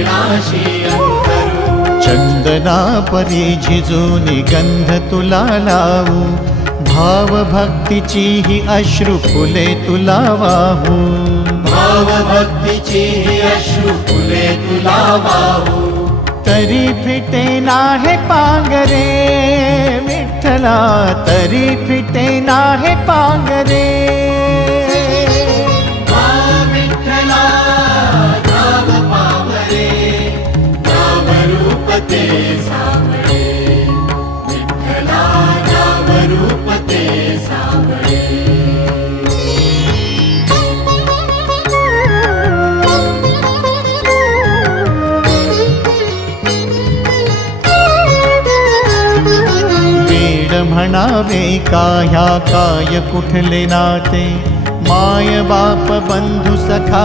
चरणाशी अंतरू। चंदना परी झिजूनी गंध तुला लावू, भाव भक्तीची ही अश्रु फुले तुला वाहू। भाव भक्तीची ही अश्रु फुले तुला वाहू। तरी फिटे नाहे पांगरे विठ्ठला, तरी फिटे नाहे पांगरे। विठ्ठला नाम पावरे, नाम रूप ते सावळे। विठ्ठला नाम रूप ते सावळे। म्हणावे का ह्या काय कुठले नाते, माय बाप बंधू सखा